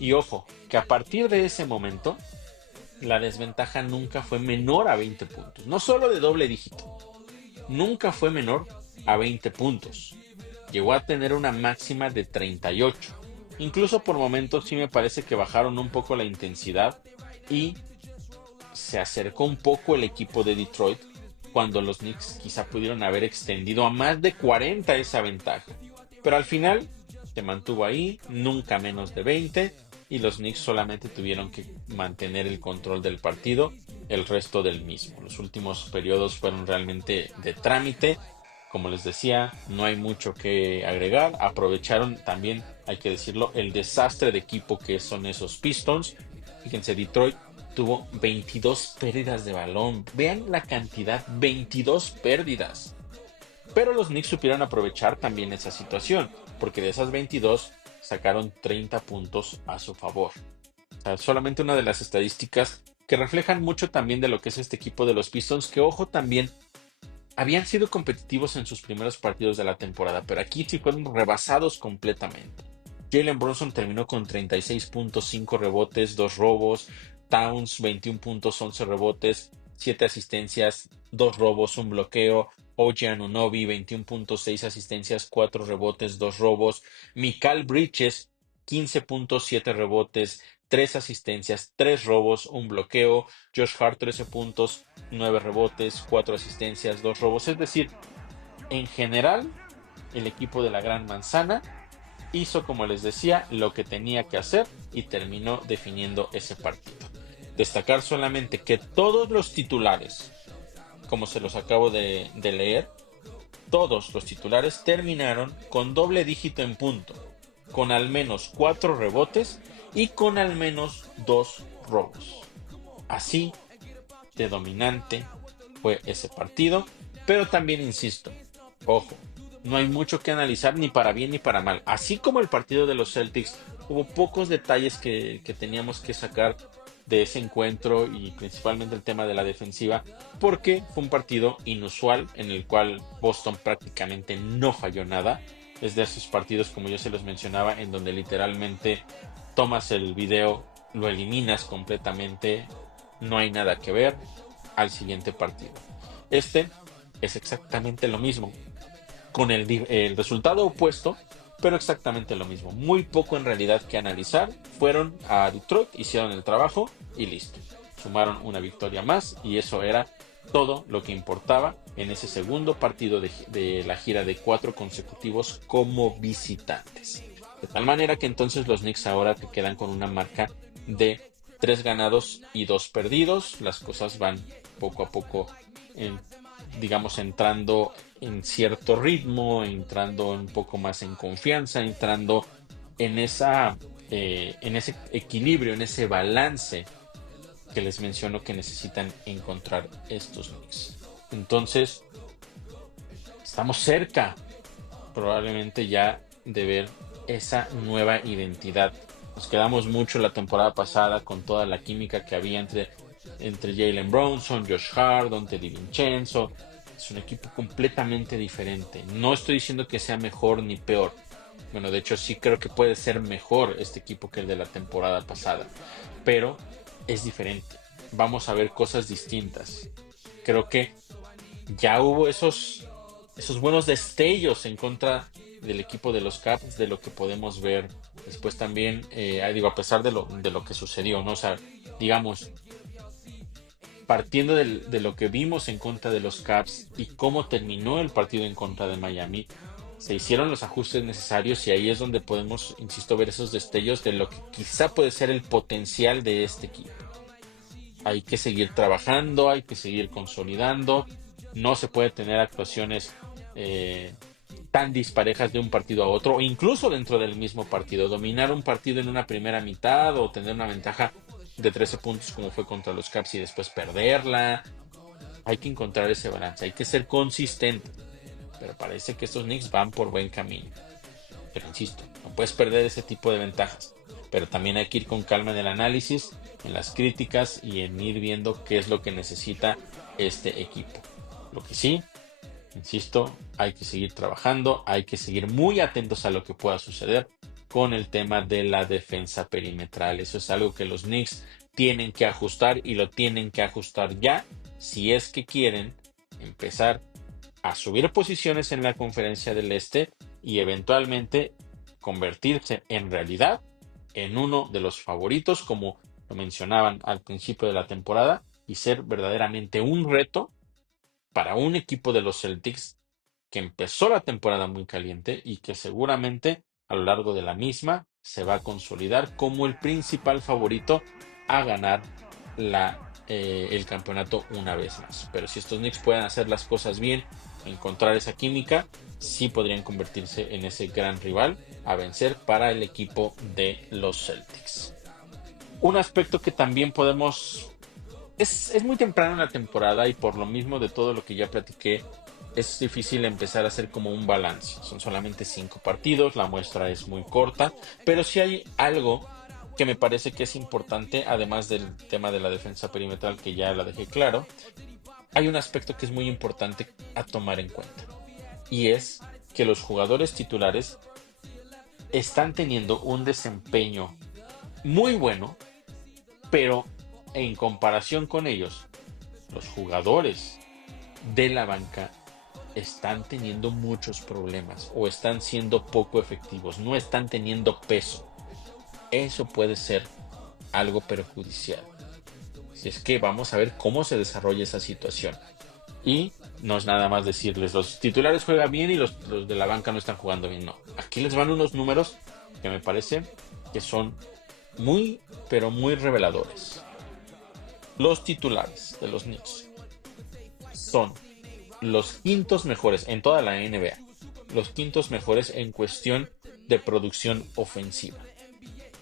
Y ojo, que a partir de ese momento, la desventaja nunca fue menor a 20 puntos. No solo de doble dígito, nunca fue menor a 20 puntos. Llegó a tener una máxima de 38. Incluso por momentos sí me parece que bajaron un poco la intensidad y se acercó un poco el equipo de Detroit, cuando los Knicks quizá pudieron haber extendido a más de 40 esa ventaja. Pero al final se mantuvo ahí, nunca menos de 20, y los Knicks solamente tuvieron que mantener el control del partido el resto del mismo. Los últimos periodos fueron realmente de trámite. Como les decía, no hay mucho que agregar. Aprovecharon también, hay que decirlo, el desastre de equipo que son esos Pistons. Fíjense, Detroit tuvo 22 pérdidas de balón. Vean la cantidad, 22 pérdidas. Pero los Knicks supieron aprovechar también esa situación, porque de esas 22 sacaron 30 puntos a su favor. O sea, solamente una de las estadísticas que reflejan mucho también de lo que es este equipo de los Pistons, que ojo también, habían sido competitivos en sus primeros partidos de la temporada, pero aquí sí fueron rebasados completamente. Jalen Brunson terminó con 36.5 rebotes, 2 robos. Towns, 21 puntos, 11 rebotes, 7 asistencias, 2 robos, 1 bloqueo. OG Anunoby, 21.6 asistencias, 4 rebotes, 2 robos. Mikal Bridges, 15.7 rebotes, 3 asistencias, 3 robos, un bloqueo. Josh Hart, 13 puntos, 9 rebotes, 4 asistencias, 2 robos. Es decir, en general, el equipo de la Gran Manzana hizo, como les decía, lo que tenía que hacer y terminó definiendo ese partido. Destacar solamente que todos los titulares, como se los acabo de leer, todos los titulares terminaron con doble dígito en punto, con al menos 4 rebotes y con al menos 2 robos. Así de dominante fue ese partido, pero también insisto, ojo, no hay mucho que analizar ni para bien ni para mal. Así como el partido de los Celtics, hubo pocos detalles que teníamos que sacar de ese encuentro y principalmente el tema de la defensiva, porque fue un partido inusual en el cual Boston prácticamente no falló nada. Es de esos partidos, como yo se los mencionaba, en donde literalmente tomas el video, lo eliminas completamente, no hay nada que ver al siguiente partido. Este es exactamente lo mismo, con el resultado opuesto, pero exactamente lo mismo. Muy poco en realidad que analizar. Fueron a Detroit, hicieron el trabajo y listo. Sumaron una victoria más y eso era todo lo que importaba en ese segundo partido de la gira de 4 consecutivos como visitantes. De tal manera que entonces los Knicks ahora te quedan con una marca de 3 ganados y 2 perdidos. Las cosas van poco a poco, digamos, entrando en cierto ritmo, entrando un poco más en confianza, entrando en en ese equilibrio, en ese balance que les menciono que necesitan encontrar estos Knicks. Entonces, estamos cerca, probablemente ya, de ver esa nueva identidad. Nos quedamos mucho la temporada pasada con toda la química que había entre Jalen Brunson, Josh Hart, Donte DiVincenzo. Es un equipo completamente diferente. No estoy diciendo que sea mejor ni peor. Bueno, de hecho sí creo que puede ser mejor este equipo que el de la temporada pasada. Pero es diferente. Vamos a ver cosas distintas. Creo que ya hubo esos buenos destellos en contra del equipo de los Caps, de lo que podemos ver después también, a pesar de lo que sucedió, ¿no? O sea, digamos, partiendo de lo que vimos en contra de los Caps y cómo terminó el partido en contra de Miami, se hicieron los ajustes necesarios y ahí es donde podemos, insisto, ver esos destellos de lo que quizá puede ser el potencial de este equipo. Hay que seguir trabajando, hay que seguir consolidando. No se puede tener actuaciones tan disparejas de un partido a otro, o incluso dentro del mismo partido. Dominar un partido en una primera mitad o tener una ventaja de 13 puntos como fue contra los Caps y después perderla. Hay que encontrar ese balance, hay que ser consistente. Pero parece que estos Knicks van por buen camino. Pero insisto, no puedes perder ese tipo de ventajas. Pero también hay que ir con calma en el análisis, en las críticas y en ir viendo qué es lo que necesita este equipo. Lo que sí, insisto, hay que seguir trabajando, hay que seguir muy atentos a lo que pueda suceder con el tema de la defensa perimetral. Eso es algo que los Knicks tienen que ajustar y lo tienen que ajustar ya si es que quieren empezar a subir posiciones en la Conferencia del Este y eventualmente convertirse en realidad en uno de los favoritos, como lo mencionaban al principio de la temporada, y ser verdaderamente un reto para un equipo de los Celtics que empezó la temporada muy caliente y que seguramente a lo largo de la misma se va a consolidar como el principal favorito a ganar el campeonato una vez más. Pero si estos Knicks pueden hacer las cosas bien, encontrar esa química, sí podrían convertirse en ese gran rival a vencer para el equipo de los Celtics. Un aspecto que también podemos... Es muy temprano en la temporada y por lo mismo de todo lo que ya platiqué, es difícil empezar a hacer como un balance. Son solamente 5 partidos, la muestra es muy corta, pero sí hay algo que me parece que es importante, además del tema de la defensa perimetral que ya la dejé claro. Hay un aspecto que es muy importante a tomar en cuenta, y es que los jugadores titulares están teniendo un desempeño muy bueno, pero en comparación con ellos, los jugadores de la banca están teniendo muchos problemas o están siendo poco efectivos, no están teniendo peso. Eso puede ser algo perjudicial. Si es que vamos a ver cómo se desarrolla esa situación. Y no es nada más decirles, los titulares juegan bien y los de la banca no están jugando bien. No, aquí les van unos números que me parece que son muy, pero muy reveladores. Los titulares de los Knicks son los quintos mejores en toda la NBA. Los quintos mejores en cuestión de producción ofensiva.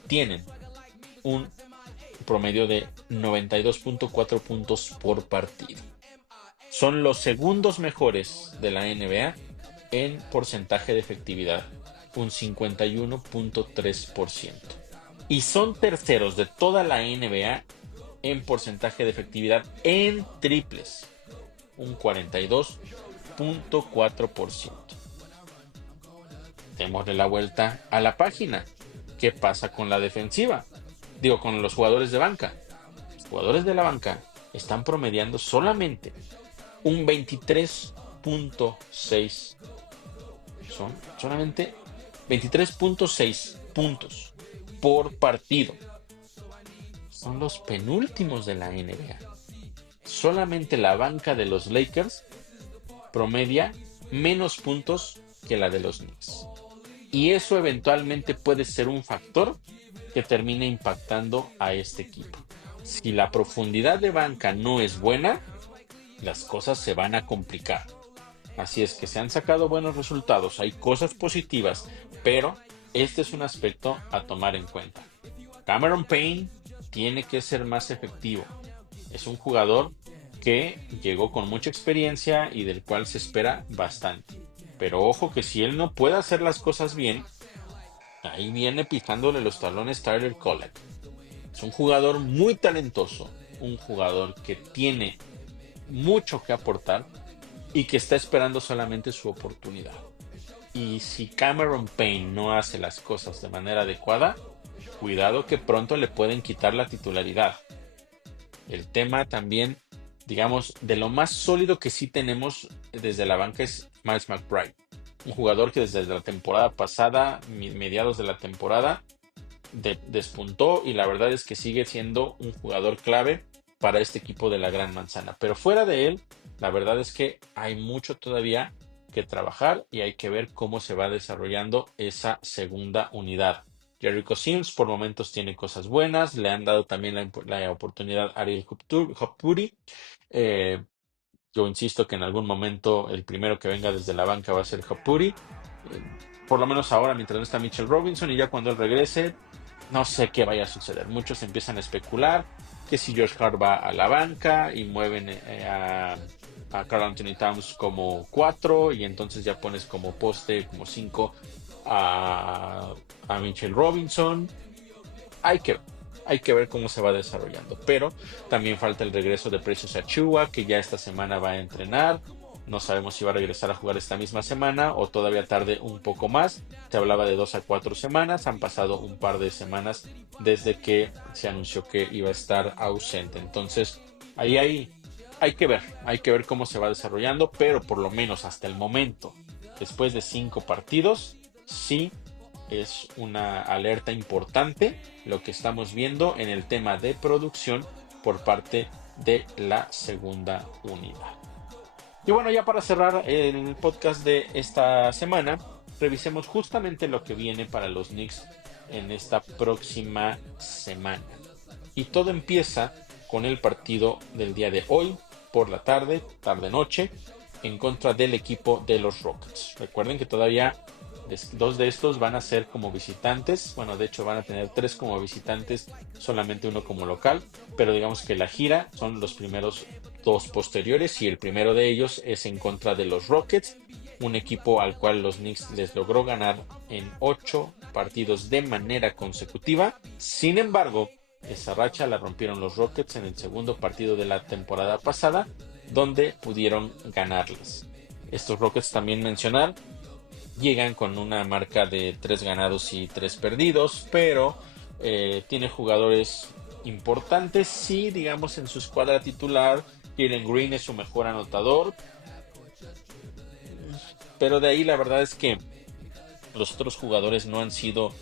Tienen un promedio de 92.4 puntos por partido. Son los segundos mejores de la NBA en porcentaje de efectividad, un 51.3%. Y son terceros de toda la NBA en porcentaje de efectividad en triples, un 42.4%. Démosle la vuelta a la página. ¿Qué pasa con la defensiva? Digo, con los jugadores de banca. Los jugadores de la banca están promediando solamente un 23.6. Son solamente 23.6 puntos por partido. Son los penúltimos de la NBA. Solamente la banca de los Lakers promedia menos puntos que la de los Knicks. Y eso eventualmente puede ser un factor que termine impactando a este equipo. Si la profundidad de banca no es buena, las cosas se van a complicar. Así es que se han sacado buenos resultados, hay cosas positivas, pero este es un aspecto a tomar en cuenta. Cameron Payne tiene que ser más efectivo. Es un jugador que llegó con mucha experiencia y del cual se espera bastante. Pero ojo que si él no puede hacer las cosas bien, ahí viene pisándole los talones Tyler Collett. Es un jugador muy talentoso, un jugador que tiene mucho que aportar y que está esperando solamente su oportunidad. Y si Cameron Payne no hace las cosas de manera adecuada, cuidado que pronto le pueden quitar la titularidad. El tema también, digamos, de lo más sólido que sí tenemos desde la banca es Miles McBride. Un jugador que desde la temporada pasada, mediados de la temporada, despuntó y la verdad es que sigue siendo un jugador clave para este equipo de la Gran Manzana. Pero fuera de él, la verdad es que hay mucho todavía que trabajar y hay que ver cómo se va desarrollando esa segunda unidad. Jericho Sims por momentos tiene cosas buenas, le han dado también la oportunidad a Ariel Hopuri. Yo insisto que en algún momento el primero que venga desde la banca va a ser Hopuri. Por lo menos ahora mientras no está Mitchell Robinson, y ya cuando él regrese, no sé qué vaya a suceder. Muchos empiezan a especular que si Josh Hart va a la banca y mueven a Karl Anthony Towns como 4 y entonces ya pones como poste, como 5 a Mitchell Robinson. Hay que ver cómo se va desarrollando, pero también falta el regreso de Precious Achiuwa, que ya esta semana va a entrenar. No sabemos si va a regresar a jugar esta misma semana o todavía tarde un poco más. Se hablaba de 2 a 4 semanas. Han pasado un par de semanas desde que se anunció que iba a estar ausente. Entonces, ahí hay que ver cómo se va desarrollando, pero por lo menos hasta el momento, después de 5 partidos, sí es una alerta importante lo que estamos viendo en el tema de producción por parte de la segunda unidad. Y bueno, ya para cerrar el podcast de esta semana, revisemos justamente lo que viene para los Knicks en esta próxima semana. Y todo empieza con el partido del día de hoy, por la tarde-noche, en contra del equipo de los Rockets. Recuerden que todavía 2 de estos van a ser como visitantes. Bueno, de hecho van a tener 3 como visitantes, solamente 1 como local. Pero digamos que la gira son los primeros 2 posteriores y el primero de ellos es en contra de los Rockets, un equipo al cual los Knicks les logró ganar en 8 partidos de manera consecutiva. Sin embargo, esa racha la rompieron los Rockets en el segundo partido de la temporada pasada, donde pudieron ganarles. Estos Rockets, también mencionar, llegan con una marca de 3 ganados y 3 perdidos, pero tiene jugadores importantes. Sí, digamos, en su escuadra titular, Jalen Green es su mejor anotador, Pero de ahí la verdad es que los otros jugadores no han sido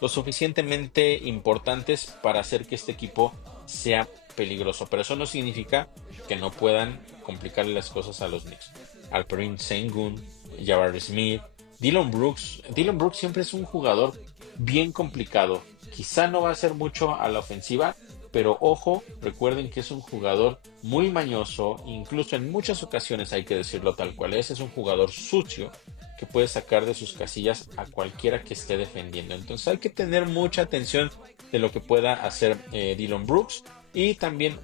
lo suficientemente importantes para hacer que este equipo sea peligroso. Pero eso no significa que no puedan complicarle las cosas a los Knicks. Alperen Sengun, Jabari Smith, Dillon Brooks. Dillon Brooks siempre es un jugador bien complicado. Quizá no va a hacer mucho a la ofensiva, pero ojo, recuerden que es un jugador muy mañoso, incluso en muchas ocasiones hay que decirlo tal cual es un jugador sucio que puede sacar de sus casillas a cualquiera que esté defendiendo. Entonces hay que tener mucha atención de lo que pueda hacer Dillon Brooks. Y también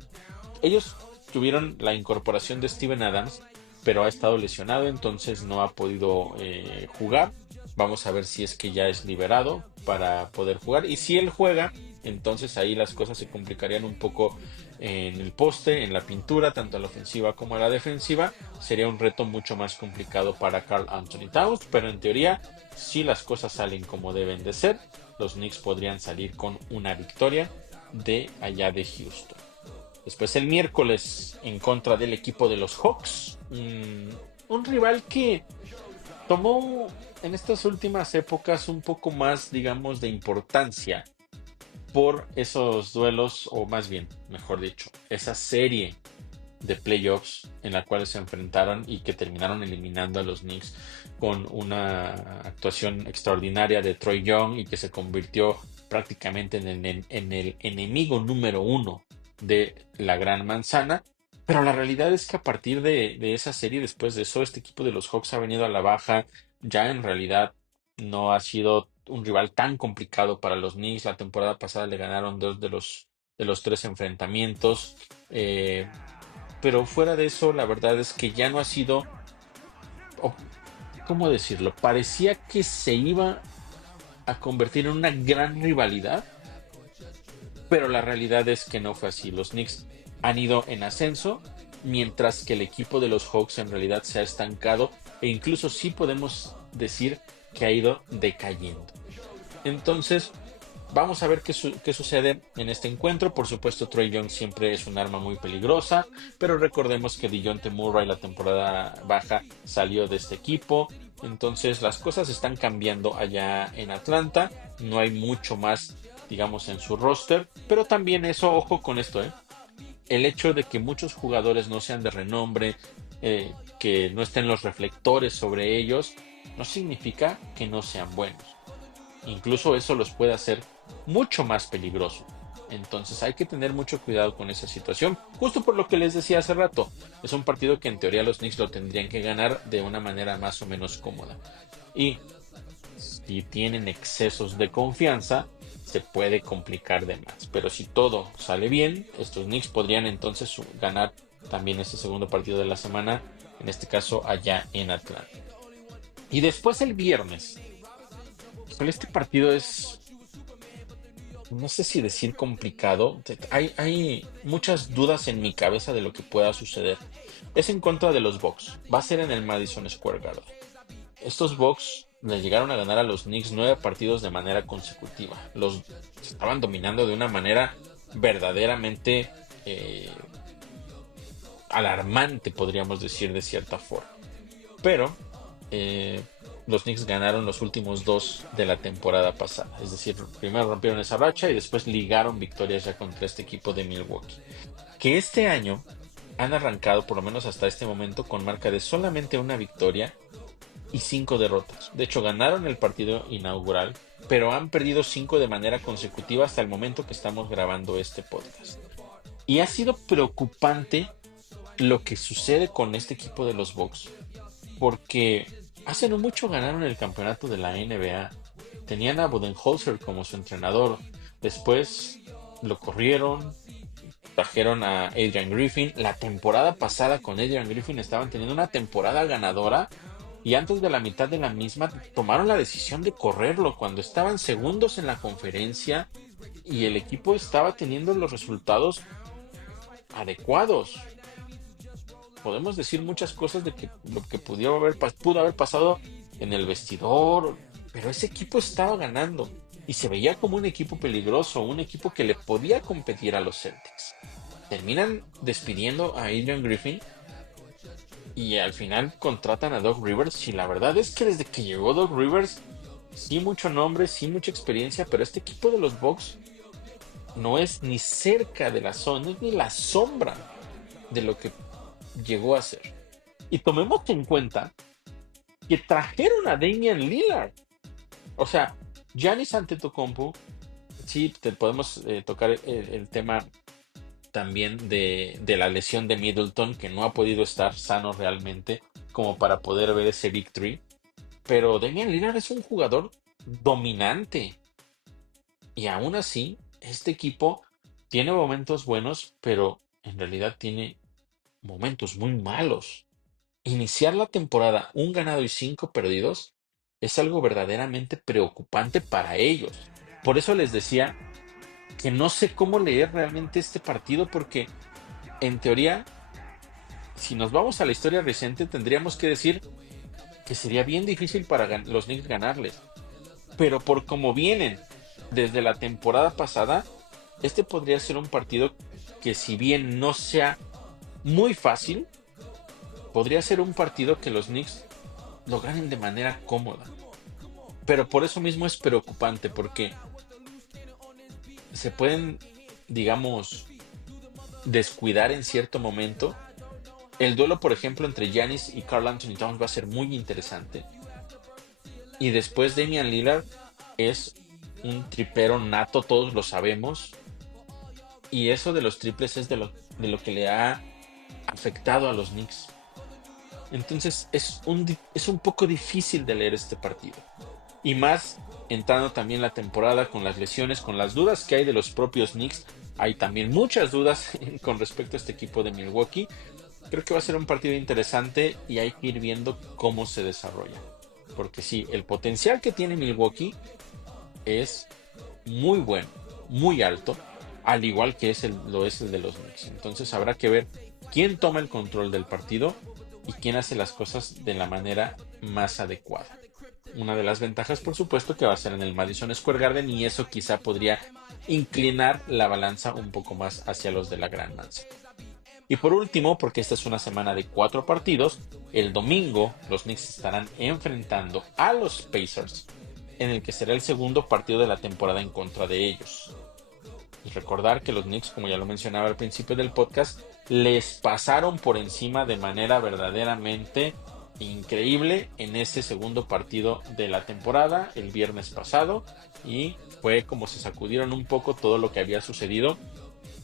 ellos tuvieron la incorporación de Steven Adams, pero ha estado lesionado, entonces no ha podido jugar. Vamos a ver si es que ya es liberado para poder jugar. Y si él juega, entonces ahí las cosas se complicarían un poco en el poste, en la pintura, tanto a la ofensiva como a la defensiva. Sería un reto mucho más complicado para Karl Anthony Towns, pero en teoría, si las cosas salen como deben de ser, los Knicks podrían salir con una victoria de allá de Houston. Después el miércoles en contra del equipo de los Hawks, un rival que tomó en estas últimas épocas un poco más, digamos, de importancia por esos duelos, o más bien, mejor dicho, esa serie de playoffs en la cual se enfrentaron y que terminaron eliminando a los Knicks con una actuación extraordinaria de Troy Young y que se convirtió prácticamente en el enemigo número uno de la Gran Manzana. Pero la realidad es que a partir de esa serie, después de eso, este equipo de los Hawks ha venido a la baja. Ya en realidad no ha sido un rival tan complicado para los Knicks. La temporada pasada le ganaron dos de los tres enfrentamientos. Pero fuera de eso, la verdad es que ya no ha sido, o, ¿cómo decirlo? Parecía que se iba a convertir en una gran rivalidad, pero la realidad es que no fue así. Los Knicks han ido en ascenso, mientras que el equipo de los Hawks en realidad se ha estancado e incluso sí podemos decir que ha ido decayendo. Entonces, vamos a ver qué sucede en este encuentro. Por supuesto, Trae Young siempre es un arma muy peligrosa, pero recordemos que DeJounte Murray la temporada baja salió de este equipo. Entonces, las cosas están cambiando allá en Atlanta. No hay mucho más, digamos, en su roster, pero también eso, ojo con esto, el hecho de que muchos jugadores no sean de renombre, que no estén los reflectores sobre ellos, no significa que no sean buenos. Incluso eso los puede hacer mucho más peligroso. Entonces hay que tener mucho cuidado con esa situación. Justo por lo que les decía hace rato, es un partido que en teoría los Knicks lo tendrían que ganar de una manera más o menos cómoda. Y si tienen excesos de confianza, se puede complicar de más. Pero si todo sale bien, estos Knicks podrían entonces ganar también ese segundo partido de la semana, en este caso allá en Atlanta. Y después el viernes, este partido es, no sé si decir complicado. Hay muchas dudas en mi cabeza de lo que pueda suceder. Es en contra de los Bucks. Va a ser en el Madison Square Garden. Estos Bucks le llegaron a ganar a los Knicks 9 partidos de manera consecutiva. Los estaban dominando de una manera verdaderamente alarmante, podríamos decir de cierta forma. Pero los Knicks ganaron los últimos dos de la temporada pasada. Es decir, primero rompieron esa racha y después ligaron victorias ya contra este equipo de Milwaukee. Que este año han arrancado, por lo menos hasta este momento, con marca de solamente una victoria y 5 derrotas. De hecho, ganaron el partido inaugural, pero han perdido 5 de manera consecutiva hasta el momento que estamos grabando este podcast. Y ha sido preocupante lo que sucede con este equipo de los Bucks, porque hace no mucho ganaron el campeonato de la NBA. Tenían a Budenholzer como su entrenador. Después lo corrieron, trajeron a Adrian Griffin. La temporada pasada con Adrian Griffin estaban teniendo una temporada ganadora y antes de la mitad de la misma tomaron la decisión de correrlo cuando estaban segundos en la conferencia y el equipo estaba teniendo los resultados adecuados. Podemos decir muchas cosas de que lo que pudo haber pasado en el vestidor, pero ese equipo estaba ganando y se veía como un equipo peligroso, un equipo que le podía competir a los Celtics. Terminan despidiendo a Adrian Griffin y al final contratan a Doc Rivers y la verdad es que desde que llegó Doc Rivers, sí mucho nombre, sí mucha experiencia, pero este equipo de los Bucks no es ni cerca de la zona, no es ni la sombra de lo que llegó a ser. Y tomemos en cuenta que trajeron a Damian Lillard. O sea, Giannis Antetokounmpo, sí, te podemos tocar el tema también de la lesión de Middleton, que no ha podido estar sano realmente como para poder ver ese victory. Pero Damian Lillard es un jugador dominante. Y aún así, este equipo tiene momentos buenos, pero en realidad tiene momentos muy malos. Iniciar la temporada un ganado y 5 perdidos es algo verdaderamente preocupante para ellos. Por eso les decía que no sé cómo leer realmente este partido porque en teoría, si nos vamos a la historia reciente, tendríamos que decir que sería bien difícil para los Knicks ganarles. Pero por cómo vienen desde la temporada pasada, este podría ser un partido que si bien no sea muy fácil, podría ser un partido que los Knicks lo ganen de manera cómoda. Pero por eso mismo es preocupante porque se pueden, digamos, descuidar en cierto momento. El duelo, por ejemplo, entre Giannis y Karl Anthony Towns va a ser muy interesante. Y después Damian Lillard es un tripero nato, todos lo sabemos. Y eso de los triples es de lo que le ha afectado a los Knicks. Entonces es un poco difícil de leer este partido. Y más entrando también la temporada con las lesiones, con las dudas que hay de los propios Knicks. Hay también muchas dudas con respecto a este equipo de Milwaukee. Creo que va a ser un partido interesante y hay que ir viendo cómo se desarrolla. Porque sí, el potencial que tiene Milwaukee es muy bueno, muy alto, al igual que lo es el de los Knicks. Entonces habrá que ver quién toma el control del partido y quién hace las cosas de la manera más adecuada. Una de las ventajas, por supuesto, que va a ser en el Madison Square Garden y eso quizá podría inclinar la balanza un poco más hacia los de la Gran Manzana. Y por último, porque esta es una semana de 4 partidos, el domingo los Knicks estarán enfrentando a los Pacers, en el que será el segundo partido de la temporada en contra de ellos. Y recordar que los Knicks, como ya lo mencionaba al principio del podcast, les pasaron por encima de manera verdaderamente increíble en ese segundo partido de la temporada el viernes pasado y fue como se sacudieron un poco todo lo que había sucedido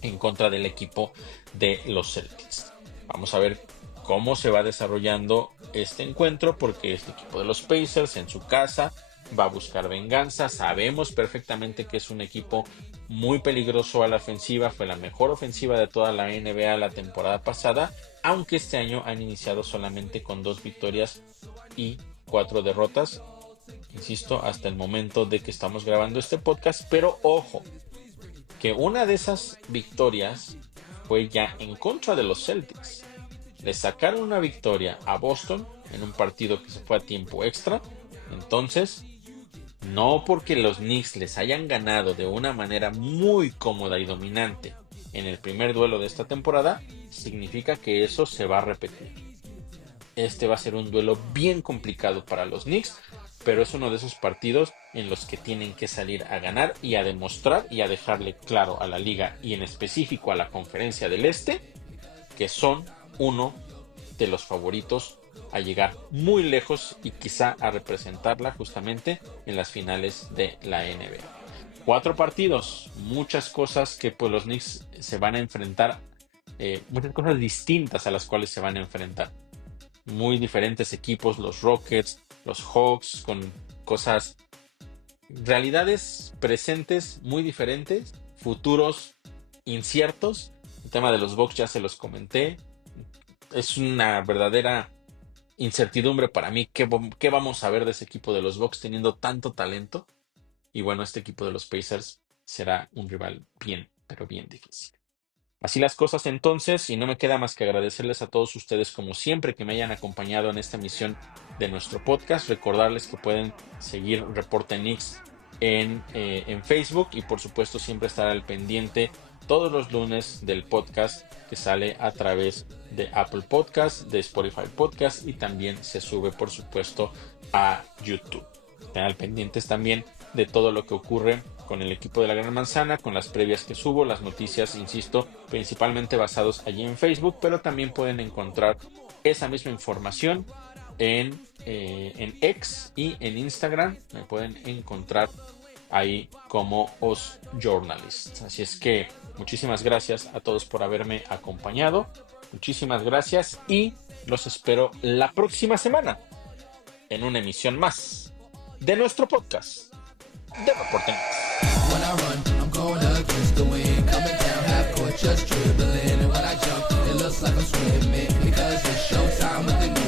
en contra del equipo de los Celtics. Vamos a ver cómo se va desarrollando este encuentro porque este equipo de los Pacers en su casa va a buscar venganza. Sabemos perfectamente que es un equipo muy peligroso a la ofensiva, fue la mejor ofensiva de toda la NBA la temporada pasada, aunque este año han iniciado solamente con 2 victorias y 4 derrotas, insisto, hasta el momento de que estamos grabando este podcast, pero ojo, que una de esas victorias fue ya en contra de los Celtics. Le sacaron una victoria a Boston en un partido que se fue a tiempo extra, entonces no porque los Knicks les hayan ganado de una manera muy cómoda y dominante en el primer duelo de esta temporada, significa que eso se va a repetir. Este va a ser un duelo bien complicado para los Knicks, pero es uno de esos partidos en los que tienen que salir a ganar y a demostrar y a dejarle claro a la liga y en específico a la Conferencia del Este que son uno de los favoritos a llegar muy lejos y quizá a representarla justamente en las finales de la NBA. 4 partidos, muchas cosas que pues los Knicks se van a enfrentar, muchas cosas distintas a las cuales se van a enfrentar. Muy diferentes equipos, los Rockets, los Hawks, con cosas, realidades presentes muy diferentes, futuros inciertos. El tema de los Bucks ya se los comenté. Es una verdadera incertidumbre para mí qué vamos a ver de ese equipo de los Bucks teniendo tanto talento. Y bueno, este equipo de los Pacers será un rival bien, pero bien difícil. Así las cosas entonces, y no me queda más que agradecerles a todos ustedes como siempre que me hayan acompañado en esta emisión de nuestro podcast. Recordarles que pueden seguir Reporte Knicks en Facebook y por supuesto siempre estar al pendiente todos los lunes del podcast que sale a través de Apple Podcast, de Spotify Podcast y también se sube, por supuesto, a YouTube. Estén pendientes también de todo lo que ocurre con el equipo de la Gran Manzana, con las previas que subo, las noticias, insisto, principalmente basados allí en Facebook, pero también pueden encontrar esa misma información en X y en Instagram. Me pueden encontrar ahí como Os Journalist. Así es que muchísimas gracias a todos por haberme acompañado. Muchísimas gracias y los espero la próxima semana en una emisión más de nuestro podcast de Reporteros. When I run, I'm going against the wind. Coming down half court, just dribbling. And when I jump, it looks like I'm swimming. Because it's showtime with the new